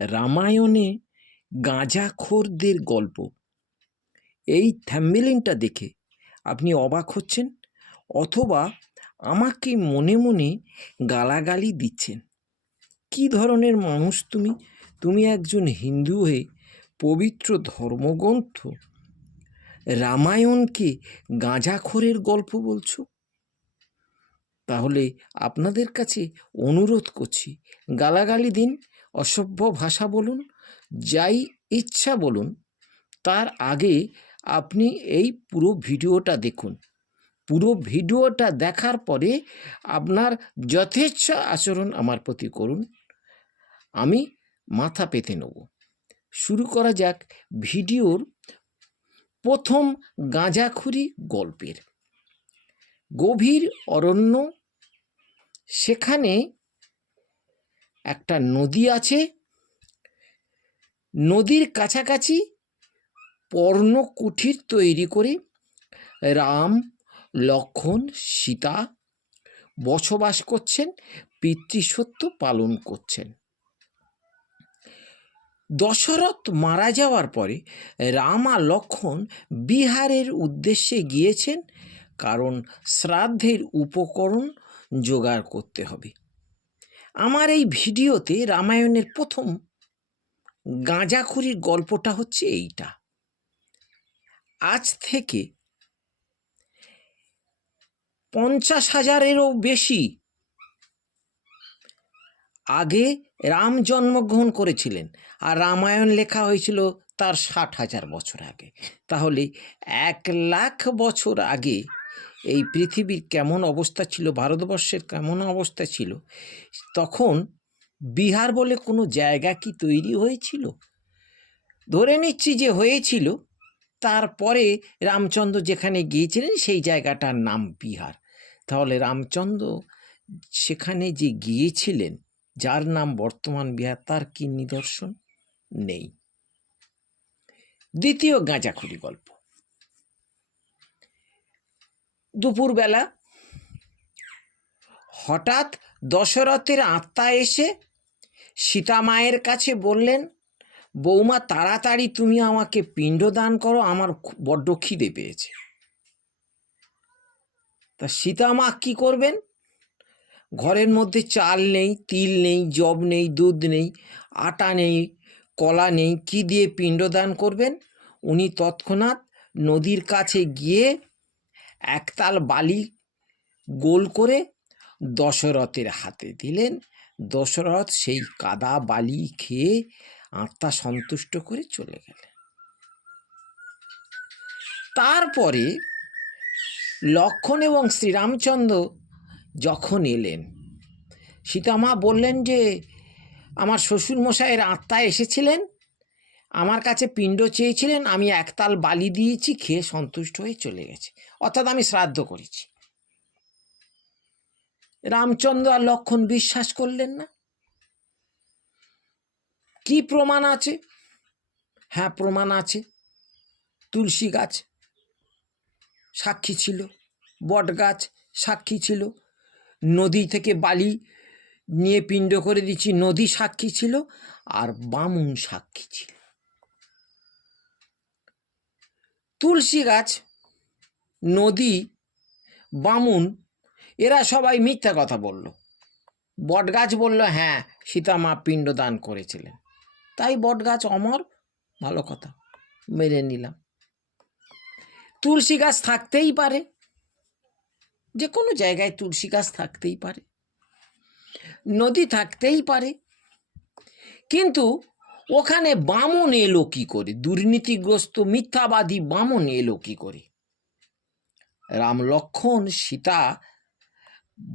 রামায়ণে গাঁজাখোরদের গল্প। এই থ্যাম্বেলিনটা দেখে আপনি অবাক হচ্ছেন অথবা আমাকে মনে মনে গালাগালি দিচ্ছেন। কি ধরনের মানুষ তুমি? তুমি একজন হিন্দু হয়ে পবিত্র ধর্মগ্রন্থ। রামায়ণকে গাঁজাখোরের গল্প বলছো? তাহলে আপনাদের কাছে অনুরোধ করছি, গালাগালি দিন অসভ্য ভাষা বলুন, যাই ইচ্ছা বলুন, তার আগে আপনি এই পুরো ভিডিওটা দেখুন। পুরো ভিডিওটা দেখার পরে আপনার যথেচ্ছা আচরণ আমার প্রতি করুন। আমি মাথা পেতে নেব। শুরু করা যাক ভিডিওর প্রথম গাঁজাখুরি গল্পের। গভীর অরণ্য, সেখানে একটা নদী আছে। নদীর কাছাকাছি পর্ণ কুঠির তৈরি করে রাম, লক্ষণ, সীতা বসবাস করছেন পিতৃসত্য পালন করছেন। দশরথ মারা যাওয়ার পরে রাম, লক্ষণ বিহারের উদ্দেশ্যে গিয়েছেন কারণ শ্রাদ্ধের উপকরণ জোগাড় করতে হবে। আমার এই ভিডিওতে রামায়ণের প্রথম গাঁজাখুরির গল্পটা হচ্ছে এইটা। আজ থেকে পঞ্চাশ হাজারেরও বেশি আগে রাম জন্মগ্রহণ করেছিলেন আর রামায়ণ লেখা হয়েছিল তার ষাট হাজার বছর আগে। তাহলে এক লাখ বছর আগে এই পৃথিবীর কেমন অবস্থা ছিল, ভারতবর্ষের কেমন অবস্থা ছিল, তখন বিহার বলে কোনো জায়গা কি তৈরি হয়েছিল? ধরে নিচ্ছি যে হয়েছিল, তারপরে রামচন্দ্র যেখানে গিয়েছিলেন সেই জায়গাটার নাম বিহার। তাহলে রামচন্দ্র সেখানে যে গিয়েছিলেন, যার নাম বর্তমান বিহার, তার কি নিদর্শন? নেই। দ্বিতীয় গাঁজাখুরি গল্প। দুপুরবেলা। হঠাৎ দশরথের আত্মা এসে সীতা মায়ের কাছে বললেন, বৌমা, তাড়াতাড়ি তুমি আমাকে পিণ্ডদান করো, আমার বড্ড খিদে পেয়েছে। তা সীতা মা কী করবেন? ঘরের মধ্যে চাল নেই, তিল নেই জব নেই, দুধ নেই, আটা নেই, কলা নেই, কি দিয়ে পিণ্ডদান করবেন? উনি তৎক্ষণাৎ নদীর কাছে গিয়ে একতাল বালি গোল করে দশরথের হাতে দিলেন। দশরথ সেই কাদা বালি খেয়ে আত্মা সন্তুষ্ট করে চলে গেলেন। তারপরে লক্ষণ এবং শ্রীরামচন্দ্র যখন এলেন, সীতামা বললেন যে, আমার শ্বশুরমশাইয়ের আত্মা এসেছিলেন? আমার কাছে পিণ্ড চেয়েছিলেন, আমি একতাল বালি দিয়েছি, খেয়ে সন্তুষ্ট হয়ে চলে গেছে। অর্থাৎ আমি শ্রাদ্ধ করেছি। রামচন্দ্র আর লক্ষণ বিশ্বাস করলেন না? কি প্রমাণ আছে? হ্যাঁ প্রমাণ আছে। তুলসী গাছ সাক্ষী ছিল, বট গাছ সাক্ষী ছিল, নদী থেকে বালি নিয়ে পিণ্ড করে দিচ্ছি নদী সাক্ষী ছিল, আর বামুন সাক্ষী ছিল। তুলসী গাছ, নদী, বামুন, এরা সবাই মিথ্যা কথা বলল। বট গাছ বলল হ্যাঁ সীতা মা পিণ্ড দান করেছিলেন। তাই বট গাছ অমর, ভালো কথা, মেনে নিলাম। তুলসী গাছ থাকতেই পারে যে কোনো জায়গায় তুলসী গাছ থাকতেই পারে। নদী থাকতেই পারে, কিন্তু ওখানে বামন এলো কি করে? দুর্নীতিগ্রস্ত, মিথ্যাবাদী বামন এলো কি করে? রাম লক্ষণ, সীতা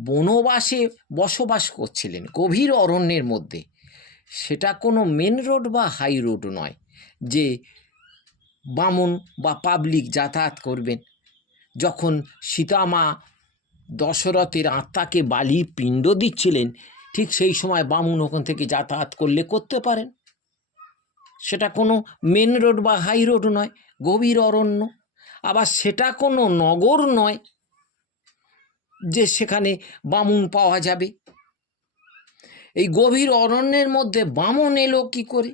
বনবাসে বসবাস করছিলেন গভীর অরণ্যের মধ্যে। সেটা কোনো মেন রোড বা হাই রোড নয়, যে বামন বা পাবলিক যাতায়াত করবেন। যখন সীতামা দশরথের আত্মাকে বালি পিণ্ড দিচ্ছিলেন, ঠিক সেই সময় বামুন ওখান থেকে যাতায়াত করলে করতে পারেন। সেটা কোনো মেন রোড বা হাই রোড নয়, গভীর অরণ্য। আবার সেটা কোনো নগর নয় যে সেখানে বামুন পাওয়া যাবে। এই গভীর অরণ্যের মধ্যে বামন এলো কি করে?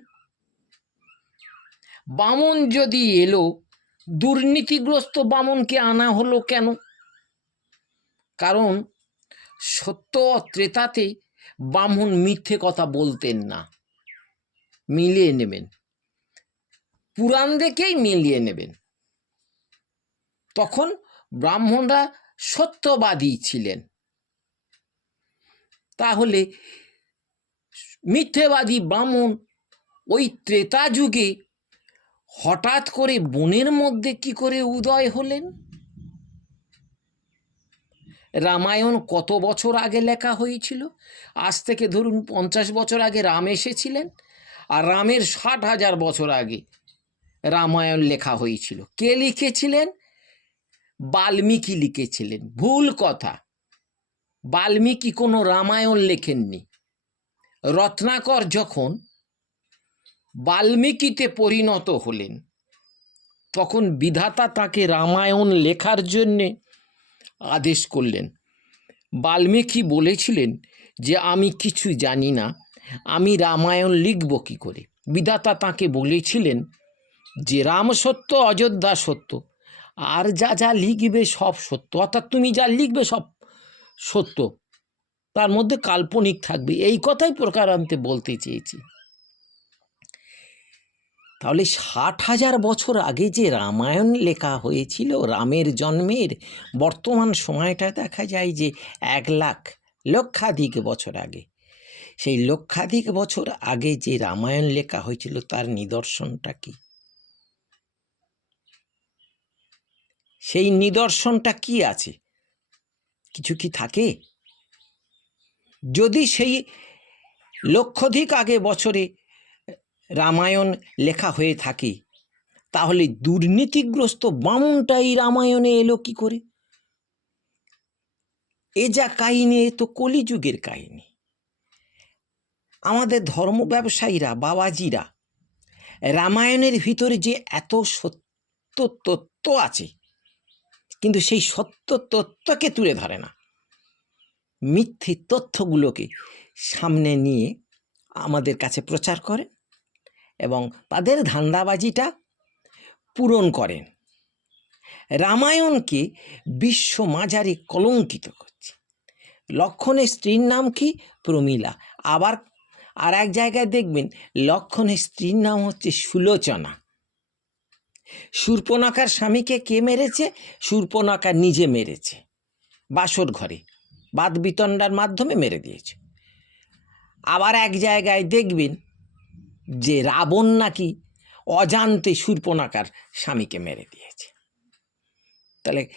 বামন যদি এলো, দুর্নীতিগ্রস্ত বামনকে আনা হলো কেন? কারণ সত্য ত্রেতাতে বামন মিথ্যে কথা বলতেন না। মিলিয়ে নেবেন। পুরাণ দেখেই মিলিয়ে নেবেন। তখন ব্রাহ্মণরা সত্যবাদী ছিলেন। তাহলে মিথ্যেবাদী ব্রাহ্মণ ওই ত্রেতা যুগে হঠাৎ করে বনের মধ্যে কি করে উদয় হলেন? রামায়ণ কত বছর আগে লেখা হয়েছিল? আজ থেকে ধরুন পঞ্চাশ বছর আগে রাম এসেছিলেন, আর রামের ষাট হাজার বছর আগে রামায়ণ লেখা হয়েছিল। কে লিখেছিলেন? বাল্মীকি লিখেছিলেন। ভুল কথা। বাল্মীকি কোনো রামায়ণ লেখেননি। রত্নাকর যখন বাল্মীকিতে পরিণত হলেন, তখন বিধাতা তাকে রামায়ণ লেখার জন্যে আদেশ করলেন। বাল্মীকি বলেছিলেন যে, আমি কিছু জানি না। আমি রামায়ণ লিখব কি করে? বিধাতা তাকে বলেছিলেন যে রাম সত্য, অযোধ্যা সত্য। আর যা যা লিখবে সব সত্য। অর্থাৎ তুমি যা লিখবে সব সত্য, তার মধ্যে কাল্পনিক থাকবে। এই কথাই প্রকার প্রকারান্তে বলতে চেয়েছি। তাহলে ষাট হাজার বছর আগে যে রামায়ণ লেখা হয়েছিল, রামের জন্মের বর্তমান সময়টা দেখা যায় যে এক লাখ লক্ষাধিক বছর আগে। সেই লক্ষাধিক বছর আগে যে রামায়ণ লেখা হয়েছিল, তার নিদর্শনটা কি? সেই নিদর্শনটা কি আছে? কিছু কি থাকে? যদি সেই লক্ষাধিক আগে বছরে রামায়ণ লেখা হয়ে থাকে, তাহলে দুর্নীতিগ্রস্ত বামনটা এই রামায়ণে এলো কি করে? এ যা কাহিনী তো কলিযুগের কাহিনী। আমাদের ধর্ম ব্যবসায়ীরা, বাবাজিরা, রামায়ণের ভিতরে যে এত সত্য তত্ত্ব আছে কিন্তু সেই সত্য তত্ত্বকে তুলে ধরে না। মিথ্যে তথ্যগুলোকে সামনে নিয়ে আমাদের কাছে প্রচার করেন এবং তাদের ধান্দাবাজিটা পূরণ করেন। রামায়ণকে বিশ্ব মাঝারি কলঙ্কিত করছে। লক্ষণের স্ত্রীর নাম কি? প্রমীলা। আবার আর এক জায়গায় দেখবেন লক্ষণের স্ত্রীর নাম হচ্ছে সুলোচনা। শূর্পনাকার স্বামীকে কে মেরেছে? শূর্পনাকা নিজে মেরেছে। বাসর ঘরে। বাদ বিতণ্ডার মাধ্যমে মেরে দিয়েছে। আবার এক জায়গায় দেখবেন যে রাবণ নাকি অজান্তে শূর্পনাকার স্বামীকে মেরে দিয়েছে। তাহলে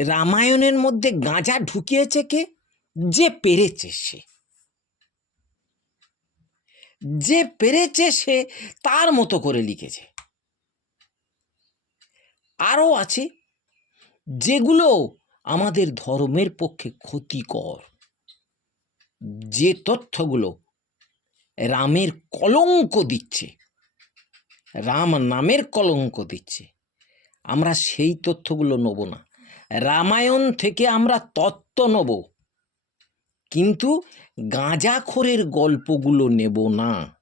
রামায়ণের মধ্যে গাঁজা ঢুকিয়েছে কে? যে পেরেছে সে। যে পেরেছে সে তার মতো করে লিখেছে। আরও আছে যেগুলো আমাদের ধর্মের পক্ষে ক্ষতিকর। যে তথ্যগুলো রামের কলঙ্ক দিচ্ছে, রাম নামের কলঙ্ক দিচ্ছে, আমরা সেই তথ্যগুলো নেব না। রামায়ণ থেকে আমরা তত্ত্ব নেব, কিন্তু গাঁজাখোরের গল্পগুলো নেব না।